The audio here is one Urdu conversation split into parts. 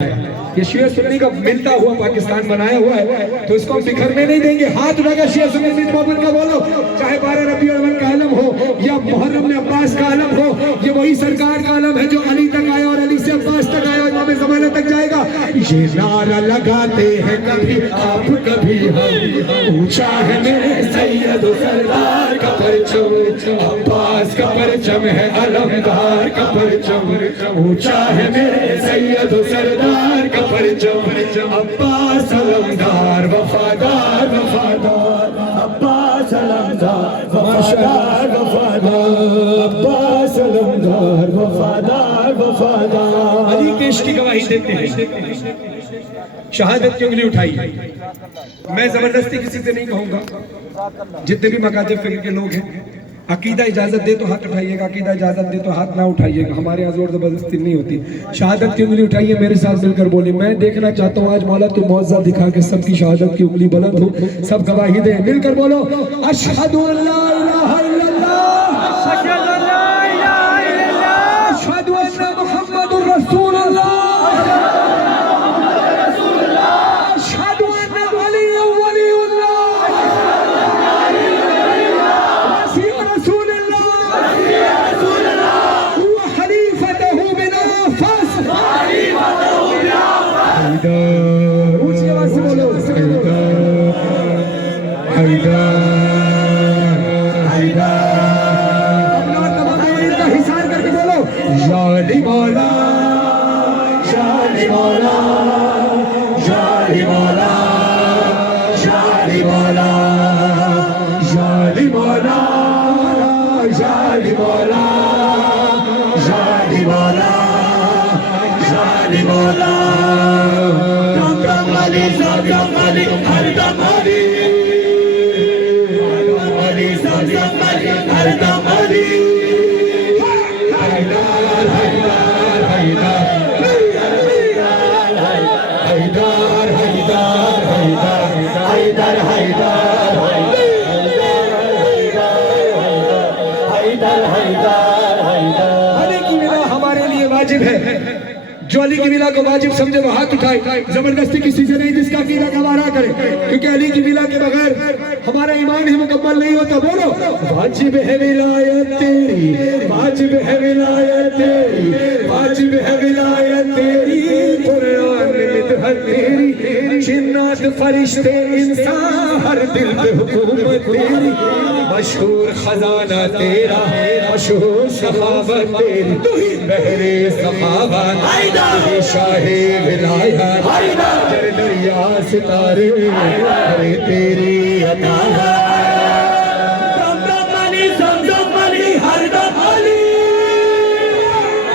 یہ شیعہ سنی کا ملتا ہوا پاکستان بنایا ہوا ہے تو اس کو ہم بکھرنے نہیں دیں گے. ہاتھ اٹھا کر شیعہ سنی محمد کا بولو, چاہے 12 ربیع الاول کا علم ہو یا محرم میں عباس کا علم ہو, یہ وہی سرکار کا علم ہے جو علی تک آیا اور علی سے عباس تک آیا اور امام زمانہ تک جائے گا. یہ نعرہ لگاتے ہیں کبھی آپ کبھی ہم, اونچا ہے میرے سید و سردار کا پرچم, عباس کا پرچم ہے علمدار کا پرچم, اونچا ہے میرے سید و سردار کا پرچم, عباس علمدار وفادار وفادار, عباس علمدار وفادار وفادار, عباس علمدار وفادار وفادار. علی کے عشق کی گواہی دیتے ہیں, شہادت کی انگلی اٹھائی. میں زبردستی کسی سے نہیں کہوں گا, جتنے بھی مکاتب فکر کے لوگ ہیں عقیدہ اجازت دے تو ہاتھ اٹھائیے گا, عقیدہ اجازت دے تو ہاتھ نہ اٹھائیے گا, ہمارے یہاں زور زبردستی نہیں ہوتی. شہادت کی انگلی اٹھائیے, میرے ساتھ مل کر بولی میں دیکھنا چاہتا ہوں آج مولا تو معجزہ دکھا کے سب کی شہادت کی انگلی بلند ہو, سب گواہی دیں, مل کر بولو اشہد ان لا الہ الا اللہ, اشہد ان لا الہ الا اللہ, اشہد ان محمد رسول اللہ, اشہد ان علی ولی اللہ, وسیع رسول اللہ, هو خلیفته بنافس, اونچی آواز سے بولو حیدر حیدر, اپنا تمام کا حصار کر کے بولو یا علی مولا یا علی مولا یا علی مولا یا علی مولا یا علی مولا یا علی مولا یا علی مولا یا علی مولا. دم دم علی زم علی ہر دم علی, علی زم علی ہر دم علی, حیدر حیدر حیدر حیدر حیدر حیدر حیدر حیدر. علی کی ملا ہمارے لیے واجب ہے, جو علی کی ملا کو واجب سمجھے وہ ہاتھ اٹھائے, زبردستی کسی سے نہیں جس کا عقیدہ گوارا کرے, کیونکہ علی کی ملا کے بغیر ہمارا ایمان ہی مکمل نہیں ہوتا. بولو واجب ہے ولایت تیری, واجب ہے ولایت تیری, واجب ہے ولایت تیری, قرآن میں مدحت تیری, جنات فرشتے انسان ہر دل پہ حکومت تیری, مشہور خزانہ تیرا, مشہور سخاوت تیری, تو ہی بحر سخاوت, تو ہی شاہ ولایت, جر دریا ستارے ہر تیری عطا ہے. دم دم علی زم زم علی ہر دم علی,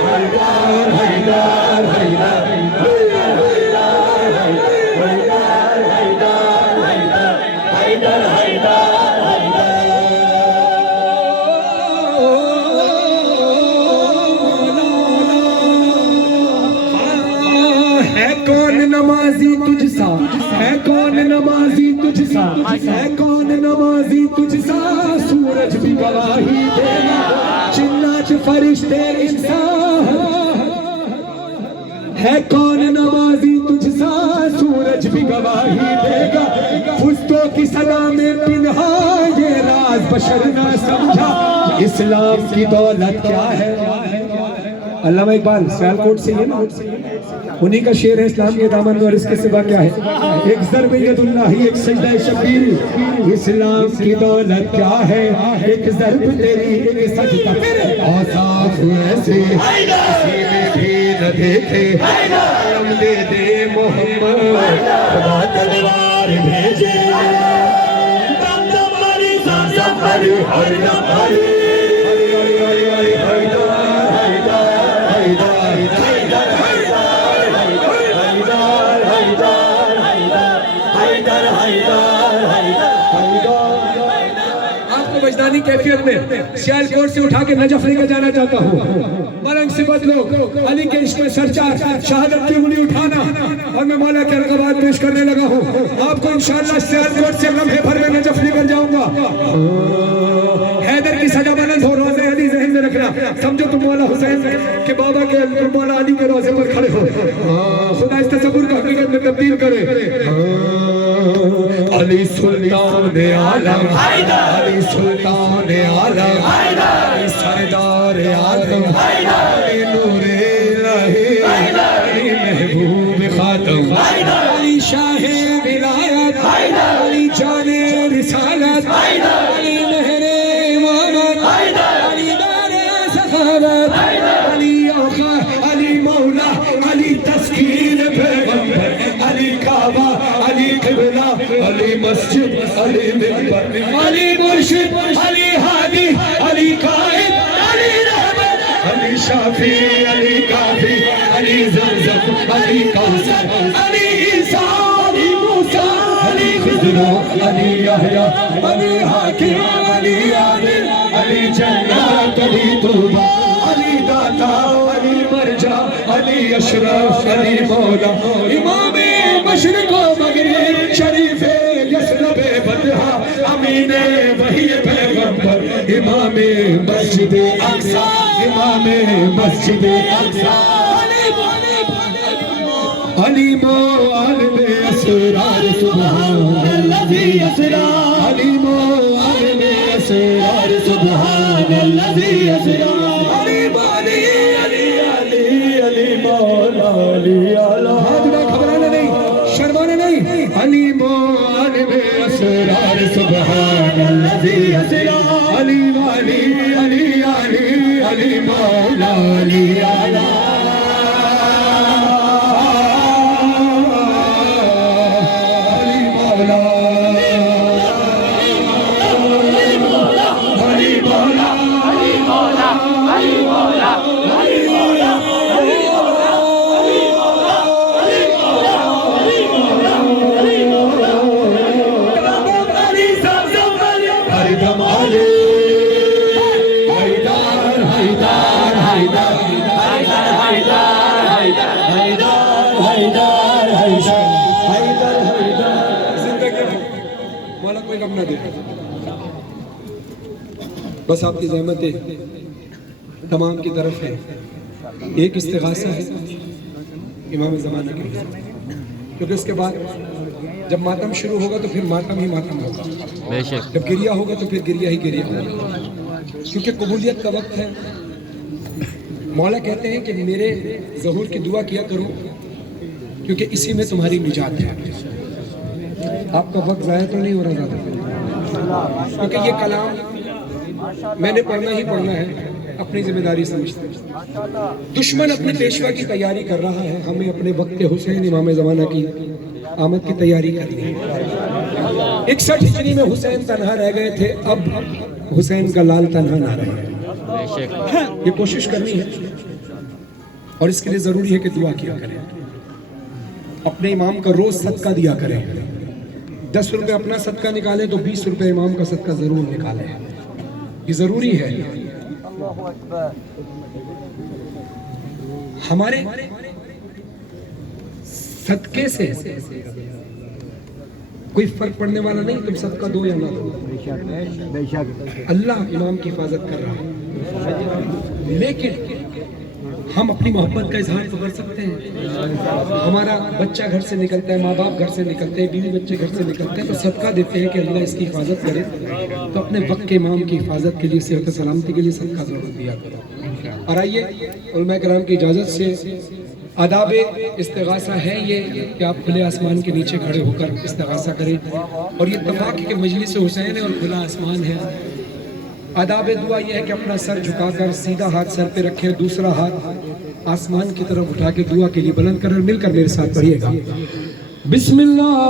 حیدر حیدر حیدر نمازی تجھ سا, ہے کون نمازی تجھ سا, ہے کون نمازی تجھ سا, سورج بھی گواہی دے گا, جنات فرشتے انسان, ہے کون نمازی تجھ سا, سورج بھی گواہی دے گا, فستوں کی صدا میں پنہا یہ راز بشر نہ سمجھا, اسلام کی دولت کیا ہے. علامہ اقبال سیالکوٹ سے یہ نا, انہی کا شعر ہے اسلام کے دامن میں, اور اس کے سوا کیا ہے, ایک ضرب ید اللہ ایک سجدہ شبیر, اسلام کی دولت کیا ہے, ایک ضرب تیری ایک سجدہ, اوصاف ایسے کسی میں بھی نہ دیکھے, علم دے دے محمد خدا تلوار بھیجے, دم دم علی زم زم علی ہر دم علی, وجدانی کیفیت میں سیالکوٹ سے اٹھا کے نجف لے کے جانا چاہتا ہوں. ملنگ صفت لوگ علی کے عشق میں سرچار, شہادت کی انگلی اٹھانا, اور میں مولا کے رقبات پیش کرنے لگا ہوں. آپ کو انشاءاللہ سیالکوٹ سے لمحے بھر میں نجف لے کر جاؤں گا. حیدر کی سجا بلند ہو, روزے علی ذہن میں رکھنا, سمجھو تم مولا حسین کے بابا کے مولا علی کے روزے پر کھڑے ہو. خدا سلطان عالم علی سلطان عالم علی سردار عالم علی نور الہی علی محبوب خاتم علی شاہ ولایت علی جان رسالت علی مہر امامت علی دار سخاوت علی آقا علی مولا علی تسکین پیغمبر علی کعبہ علی قبلہ علی مسجد علی منبر علی مرشد علی ہادی علی قائد علی رحمت علی شافی علی کافی علی زمزم علی کوثر علی عیسیٰ علی موسیٰ علی خضر علی یحییٰ علی حاکم علی عادل علی جنات علی طوبیٰ علی داتا علی مرجع علی اشرف علی مولا امام مشرق و مغرب شریف یثرب بدھا امین وحی پیغمبر امام مسجد اقصی امام مسجد اقصی علیم و عالم اسرار سبحان الذی اسرا علیم و عالم اسرار سبحان الذی اسرا علی علی علی علی علی مولا علی اعلی گھبرانا نہیں شرمانا نہیں علیم و عالم اسرار سبحان الذی اسرا علی علی علی علی علی مولا علی اعلی بس آپ کی زحمتیں تمام کی طرف ہے ایک استغاثہ ہے امام زمانہ کے لیے کیونکہ اس کے بعد جب ماتم شروع ہوگا تو پھر ماتم ہی ماتم ہوگا جب گریہ ہوگا تو پھر گریہ ہی گریہ ہوگا کیونکہ قبولیت کا وقت ہے مولا کہتے ہیں کہ میرے ظہور کی دعا کیا کرو کیونکہ اسی میں تمہاری نجات ہے آپ کا وقت ضائع تو نہیں ہو رہا زیادہ کیونکہ یہ کلام میں نے پڑھنا ہی پڑھنا ہے اپنی ذمہ داری سمجھتے ہیں دشمن اپنے پیشوا کی تیاری کر رہا ہے ہمیں اپنے وقت حسین امام زمانہ کی آمد کی تیاری کرنی ہے 61 ہجری میں حسین تنہا رہ گئے تھے اب حسین کا لال تنہا نہ رہے یہ کوشش کرنی ہے اور اس کے لیے ضروری ہے کہ دعا کیا کریں اپنے امام کا روز صدقہ دیا کریں 10 روپے اپنا صدقہ نکالیں تو 20 روپے امام کا صدقہ ضرور نکالیں یہ ضروری ہے ہمارے صدقے سے کوئی فرق پڑنے والا نہیں تم صدقہ دو یا نہ دو اللہ امام کی حفاظت کر رہا ہے لیکن ہم اپنی محبت کا اظہار تو کر سکتے ہیں ہمارا بچہ گھر سے نکلتا ہے ماں باپ گھر سے نکلتے ہیں بیوی بچے گھر سے نکلتے ہیں تو صدقہ دیتے ہیں کہ اللہ اس کی حفاظت کرے تو اپنے وقت کے امام کی حفاظت کے لیے صحت و سلامتی کے لیے صدقہ ضرور دیا کرو اور آئیے علماء کرام کی اجازت سے آداب استغاثہ ہے یہ کہ آپ کھلے آسمان کے نیچے کھڑے ہو کر استغاثہ کریں اور یہ اتفاق کہ مجلس حسین ہے اور کھلا آسمان ہے آداب دعا یہ ہے کہ اپنا سر جھکا کر سیدھا ہاتھ سر پہ رکھیں دوسرا ہاتھ آسمان کی طرف اٹھا کے دعا کے لیے بلند کر مل کر میرے ساتھ پڑھیے گا بسم اللہ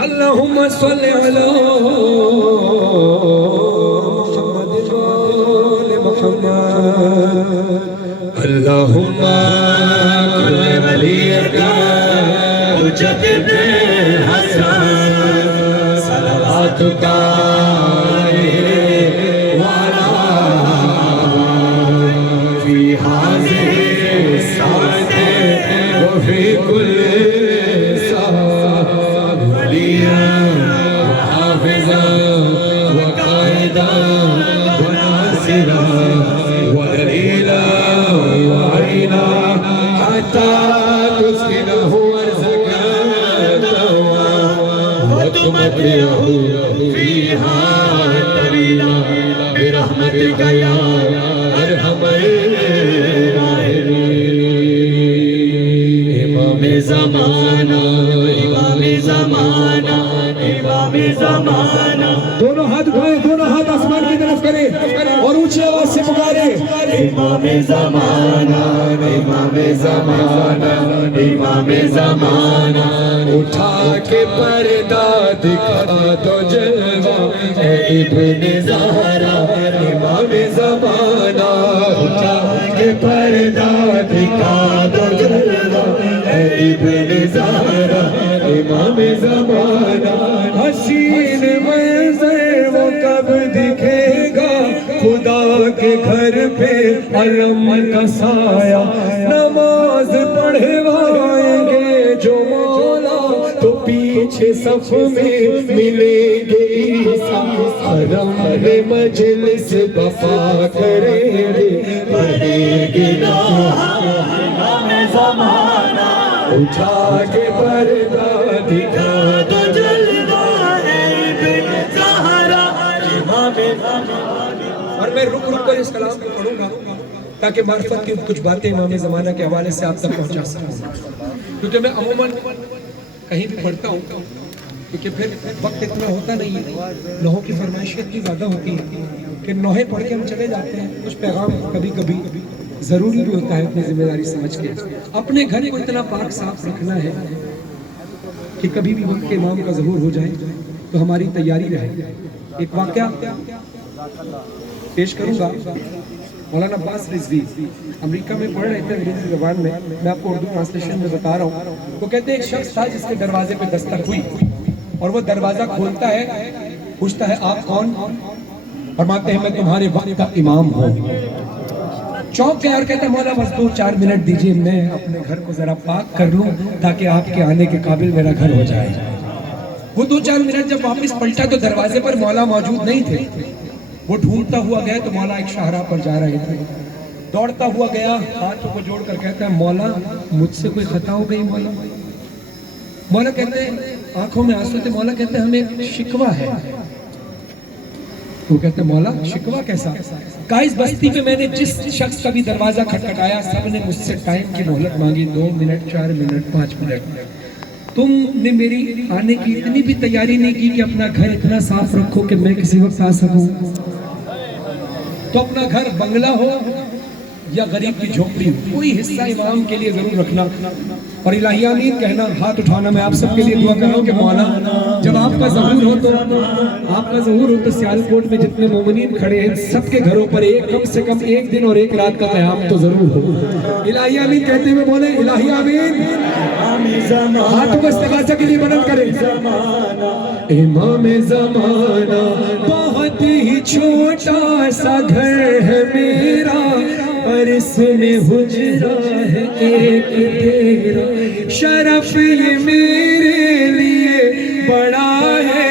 اللہم صلی علی محمد اللہم کل ولیت حجت ابن حسن صلواتک فی حاضر ساعت وفی کل ساعت ولیا وحافظا وقائدا وناصرا ودلیلا وعینا تا تسكن هو ارزقنا وتمتعه فيها طويلا برحمتك يا ارحم امام زمانہ امام زمانہ امام زمانہ. دونوں ہاتھ اٹھائیں, دونوں ہاتھ آسمان کی طرف کریں اور اونچی آواز سے پکاریں امام زمانہ امام زمانہ امام زمانہ. اٹھا کے پردہ دکھا دو جلوہ اے ابن زہرا امام زمانہ. اٹھا کے پردہ دکھا دو جلوہ اے ابن زہرا امام زمانہ. حسین منظر وہ کب دکھے گا خدا کے گھر پہ علم کا سایہ. نماز پڑھوائیں گے جو مولا تو پیچھے صف میں ملیں گے عیسیٰ. حرم میں مجلس بپا کریں گے پڑھیں گے امام زمانہ. اٹھا کے پردہ دکھا دو جلوہ اے ابن زہرا امام زمانہ. اور میں رک رک کر اس کلام کو پڑھوں گا تاکہ معرفت کی کچھ باتیں امام زمانہ کے حوالے سے آپ تک پہنچا سکوں, کیونکہ میں عموماً کہیں بھی پڑھتا ہوں کیونکہ پھر وقت اتنا ہوتا نہیں ہے, نوحوں کی فرمائشیں اتنی زیادہ ہوتی ہیں کہ نوحے پڑھ کے ہم چلے جاتے ہیں. کچھ پیغام کبھی کبھی ضروری بھی ہوتا ہے اپنی ذمہ داری سمجھ کے. اپنے گھر کو اتنا پاک صاف رکھنا ہے کہ کبھی بھی وقت کے امام کا ظہور ہو جائے تو ہماری تیاری رہے. ایک واقعہ پیش کروں گا. مولانا عباس رضوی امریکہ میں پڑھ رہے تھے انگریزی زبان میں آپ کو اردو ٹرانسلیشن میں بتا رہا ہوں. وہ کہتے ہیں ایک شخص تھا جس کے دروازے پہ دستک ہوئی اور وہ دروازہ کھولتا ہے, پوچھتا ہے آپ کون؟ فرماتے ہیں میں تمہارے وقت کا امام ہوں. چونک کے اور کہتے ہیں مولا بس 2-4 منٹ دیجئے, میں اپنے گھر کو ذرا پاک کر لوں تاکہ آپ کے آنے کے قابل میرا گھر ہو جائے. وہ 2-4 منٹ جب واپس پلٹا تو دروازے پر مولا موجود نہیں تھے. وہ ڈھونڈتا ہوا گیا تو مولا ایک شاہراہ پر جا رہے تھے. دوڑتا ہوا گیا, ہاتھوں کو جوڑ کر کہتا ہے مولا مجھ سے کوئی خطا ہو گئی مولا. مولا کہتے ہیں, آنکھوں میں آنسو تھے, مولا کہتے ہیں ہمیں ایک شکوہ ہے. وہ کہتے ہیں مولا شکوہ کیسا؟ کہا اس بستی میں میں نے جس شخص کا بھی دروازہ کھٹکھٹایا سب نے مجھ سے ٹائم کی مہلت مانگی, 2 منٹ 4 منٹ 5 منٹ. تم نے میری آنے کی اتنی بھی تیاری نہیں کی کہ اپنا گھر اتنا صاف رکھو کہ میں کسی وقت آ سکوں. تو اپنا گھر بنگلہ ہو یا غریب کی جھوپڑی ہو, کوئی حصہ امام کے لیے ضرور رکھنا. اور الہی آمین کہنا, ہاتھ اٹھانا. میں آپ سب کے لیے دعا کر رہا ہوں کہ مولا جب آپ کا ظہور ہو تو سیالکوٹ میں جتنے مومنین کھڑے ہیں سب کے گھروں پر کم سے کم 1 دن اور 1 رات کا قیام تو ضرور ہو. الہی آمین کہتے ہوئے بولے الہی آمین. ہاتھوں کو استغاثہ کے لیے بلند کریں. امام زمانہ بہت ہی چھوٹا سا گھر ہے میرا اور اس میں حجرہ ہے ایک تیرا. شرف یہ میرے لیے بڑا ہے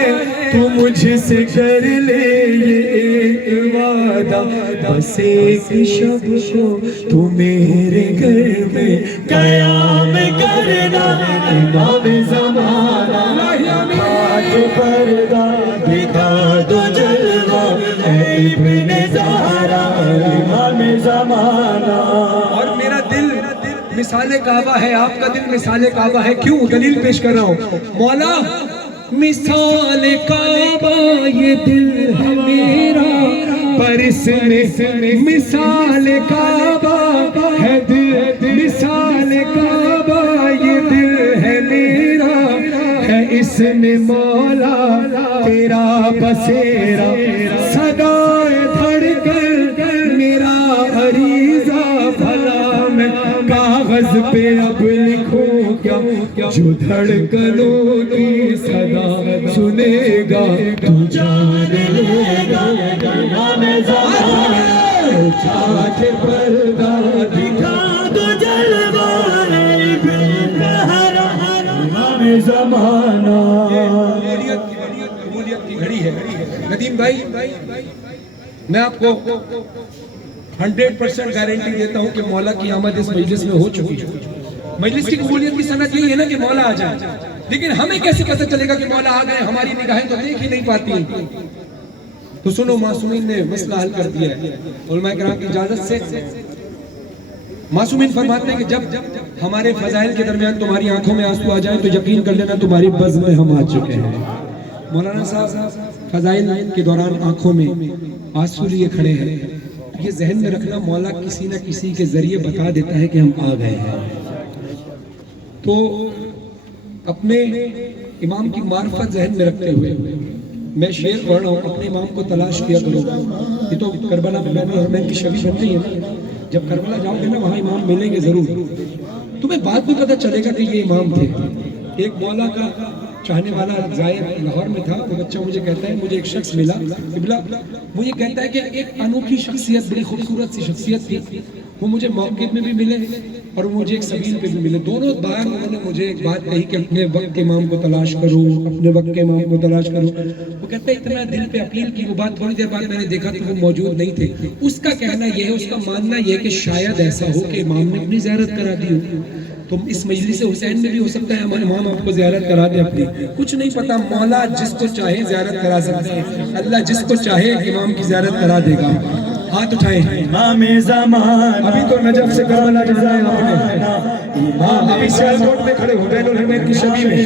تو مجھ سے کر لے یہ ایک وعدہ. بس ایک شب کو تو میرے گھر میں قیام کرنا. امام زمانہ ہاتھ پردہ دکھا دو جلوہ اے ابن زہرا امام زمانہ. اور میرا دل مثال کعبہ ہے, آپ کا دل مثال کعبہ ہے. کیوں؟ دلیل پیش کر رہا ہوں. مولا مثال کعبہ یہ دل ہے میرا پر اس میں مثال کعبہ ہے دل. مثال کعبہ یہ دل ہے میرا ہے اس میں مولا تیرا بسیرا. صدائے دھڑکن میرا عریضہ بھلا میں کاغذ پہ اب لکھوں کیا جو دھڑکنوں کی صدا سنے گا تو جان لے گا. امام زمانہ اٹھا کے پردہ دکھا دو جلوہ ابن زہرا امام زمانہ. قبولیت کی گھڑی ہے. ندیم بھائی میں آپ کو 100% گارنٹی دیتا ہوں کہ مولا کی آمد اس مجلس میں ہو چکی ہے. مجلس کی قبولیت کی سند یہی ہے نا کہ مولا آ جائے، لیکن ہمیں کیسے پتہ چلے گا کہ مولا آ گئے؟ ہماری نگاہیں تو دیکھ ہی نہیں پاتی. تو سنو، معصومین نے مسئلہ حل کر دیا ہے علماء کرام کی اجازت سے. معصومین فرماتے ہیں کہ جب ہمارے فضائل کے درمیان تمہاری آنکھوں میں آنسو آ جائیں تو یقین کر لینا تمہاری بز میں ہم آ چکے ہیں. مولانا صاحب فضائل کے دوران آنکھوں میں آنسو لیے کھڑے ہیں. یہ ذہن میں رکھنا، مولا کسی نہ کسی کے ذریعے بتا دیتا ہے کہ ہم آ گئے ہیں. تو اپنے امام کی معرفت ذہن میں رکھتے ہوئے میں شعر پڑھ رہا ہوں، اپنے امام کو تلاش کیا کرو. یہ تو کربلا میں بین الحرمین کی شبیہ بنتی ہے نا، جب کربلا جاؤ گے نا وہاں امام ملیں گے ضرور. تمہیں بات بھی پتہ چلے گا کہ یہ امام تھے. ایک مولا کا چاہنے والا زائر لاہور میں تھا، وہ بچہ مجھے کہتا ہے مجھے ایک شخص ملا قبلہ، مجھے کہتا ہے کہ ایک انوکھی شخصیت، بڑی خوبصورت سی شخصیت تھی، وہ مجھے موقف میں بھی ملے اور مجھے ایک سبیل پہ بھی ملے. دونوں بار انہوں نے مجھے ایک بات کہی کہ اپنے وقت کے امام کو تلاش کرو، اپنے وقت کے امام کو تلاش کرو. وہ کہتا ہے اتنا دل پہ اپیل کی وہ بات، تھوڑی دیر بعد میں نے دیکھا تو وہ موجود نہیں تھے. اس کا کہنا یہ ہے، اس کا ماننا یہ ہے کہ شاید ایسا ہو کہ امام نے اپنی زیارت کرا دی ہو. تو اس مجلس حسین میں بھی ہو سکتا ہے امام آپ کو زیارت کرا دے اپنی، کچھ نہیں پتا. مولا جس کو چاہے زیارت کرا سکتے ہیں، اللہ جس کو چاہے امام کی زیارت کرا دے گا. ہاتھ اٹھائیں. امام زمان ابھی تو نجف سے کربلا جانا ہے آپ نے، ابھی سیالکوٹ میں کھڑے ہو بین الحرمین کی شبیہ میں.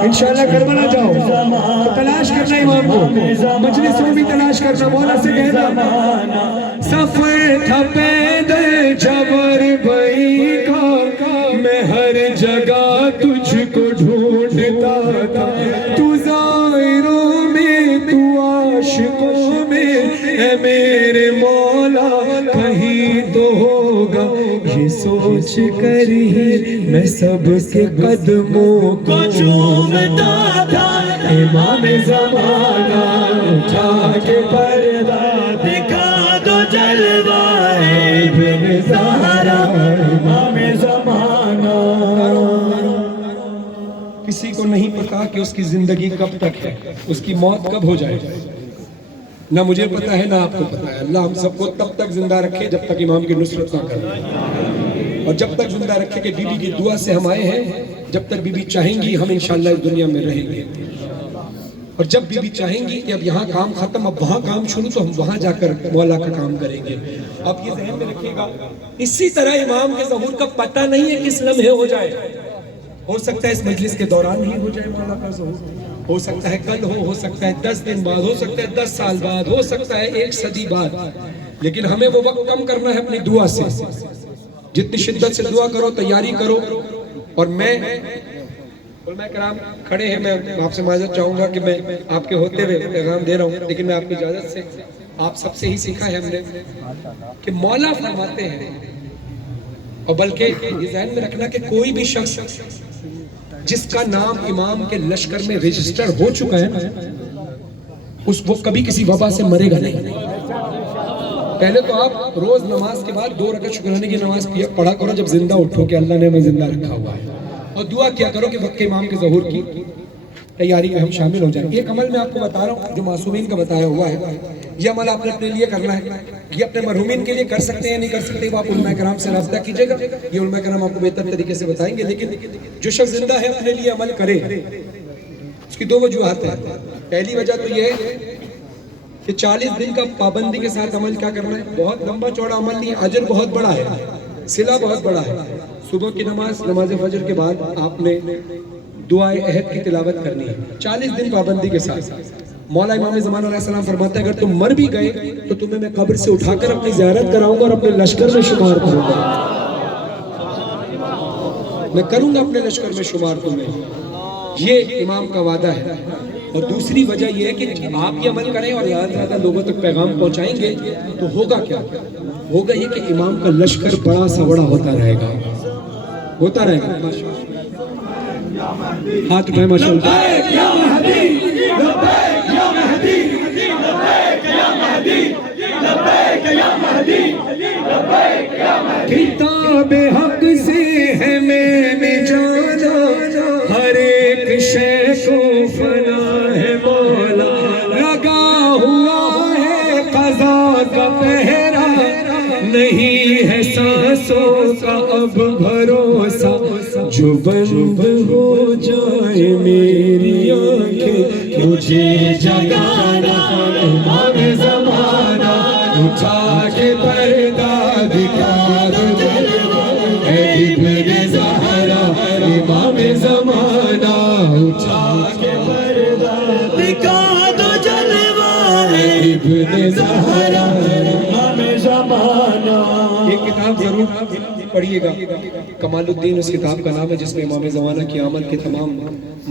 انشاءاللہ کربلا جاؤ تو تلاش کرنا امام کو، مجلس میں بھی تلاش کرنا. مولا سے کہنا سفر تھا پیدل جبر بھائی کا، میں ہر جگہ تجھ کو ڈھونڈتا تھا. تو زائروں میں، تو عاشقوں میں، اے میرے مولا کہیں تو ہوگا. یہ سوچ کر ہی میں سب کے قدموں کو چومتا تھا. امام زمانہ اٹھا کے پردہ دکھا دو جلوہ ابن زہرا. امام زمانہ کسی کو نہیں پتا کہ اس کی زندگی کب تک ہے، اس کی موت کب ہو جائے. نہ مجھے پتا ہے نہ آپ کو پتا ہے. اللہ ہم سب کو تب تک زندہ رکھے جب تک امام کی نصرت نہ کرے، اور جب تک زندہ رکھے کہ بی بی کی دعا سے ہم آئے ہیں. جب تک بی بی چاہیں گی ہم انشاءاللہ اس دنیا میں رہیں گے، اور جب بی بی چاہیں گی کہ اب یہاں کام ختم اب وہاں کام شروع، تو ہم وہاں جا کر مولا کا کام کریں گے. آپ یہ ذہن میں رکھیے گا. اسی طرح امام کے ظہور کا پتہ نہیں ہے کس لمحے ہو جائے. ہو سکتا ہے اس مجلس کے دوران ہی ہو جائے مولا کا ظہور، ہو سکتا ہے کل ہو سکتا ہے 10 دن بعد، ہو سکتا ہے 10 سال بعد، ہو سکتا ہے 1 صدی بعد. لیکن ہمیں وہ وقت کم کرنا ہے اپنی دعا سے. جتنی شدت سے دعا کرو، تیاری کرو. اور میں علماء کرام کھڑے ہیں، میں آپ سے معذرت چاہوں گا کہ میں آپ کے ہوتے ہوئے پیغام دے رہا ہوں، لیکن میں آپ کی اجازت سے آپ سب سے ہی سیکھا ہے ہم نے کہ مولا فرماتے ہیں. اور بلکہ یہ ذہن میں رکھنا کہ کوئی بھی شخص جس کا نام امام کے لشکر میں رجسٹر ہو چکا ہے نا، وہ کبھی کسی وبا سے مرے گا نہیں. پہلے تو آپ روز نماز کے بعد 2 رکعت شکرانے کی نماز پڑھا کرو جب زندہ اٹھو کہ اللہ نے ہمیں زندہ رکھا ہوا ہے، اور دعا کیا کرو کہ وقت امام کے ظہور کی تیاری میں ہم شامل ہو جائیں. ایک عمل میں آپ کو بتا رہا ہوں جو معصومین کا بتایا ہوا ہے. یہ عمل آپ نے اپنے لیے کرنا ہے. یہ اپنے مرحومین کے لیے کر سکتے ہیں یا نہیں کر سکتے، وہ آپ علماء کرام سے رابطہ کیجئے گا. یہ علماء کرام آپ کو بہتر طریقے سے بتائیں گے. لیکن جو شخص زندہ ہے اپنے لیے عمل کرے، اس کی 2 وجوہات ہیں. پہلی وجہ تو یہ ہے کہ 40 دن کا پابندی کے ساتھ عمل کیا کرنا ہے. بہت لمبا چوڑا عمل نہیں ہے، اجر بہت بڑا ہے، صلہ بہت بڑا ہے. صبح کی نماز فجر کے بعد آپ نے دعائے عہد کی تلاوت کرنی ہے 40 دن پابندی کے ساتھ. مولا امام زمان علیہ السلام فرماتا ہے اگر تم مر بھی گئے تو تمہیں میں قبر سے اٹھا کر اپنی زیارت کراؤں گا اور اپنے لشکر میں شمار کروں گا. میں کروں گا اپنے لشکر میں شمار تمہیں. یہ امام کا وعدہ ہے. اور دوسری وجہ یہ ہے کہ آپ یہ عمل کریں اور زیادہ سے زیادہ لوگوں تک پیغام پہنچائیں گے تو ہوگا کیا؟ ہوگا یہ کہ امام کا لشکر بڑا سا بڑا ہوتا رہے گا، ہوتا رہے گا. ہاتھ اٹھائیں ماشاءاللہ. کتاب حق سے ہے میں نے جانا، ہر ایک شے کو فنا ہے مولا. لگا ہوا ہے قضا کا پہرا، نہیں ہے سانسوں کا اب بھروسہ. جو بند ہو جائے میری آنکھیں مجھے جگانا امام زمانہ اٹھا کے پردہ دکھا دو اے ابن زہرا امام زمانہ اٹھا کے پردہ دکھا دو جلوہ اے ابن زہرا امام زمانہ. یہ کتاب ضرور پڑھیے گا. کمال الدین اس کتاب کا نام ہے جس میں امام زمانہ کی آمد کے تمام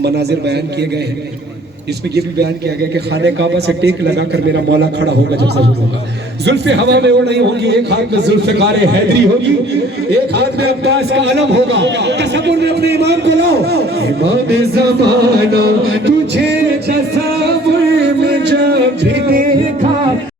مناظر بیان کیے گئے ہیں. اس میں یہ بھی بیان کیا گیا کہ خانہ کعبہ سے ٹیک لگا کر میرا مولا کھڑا ہوگا جب ظہور ہوگا. زلفیں ہوا میں اڑ رہی ہوں گی, ایک ہاتھ میں ذوالفقار حیدری ہوگی, ایک ہاتھ میں عباس کا علم ہوگا. تصور میں اپنے امام کو لاؤ. امام زمانہ تجھے تصور میں جب بھی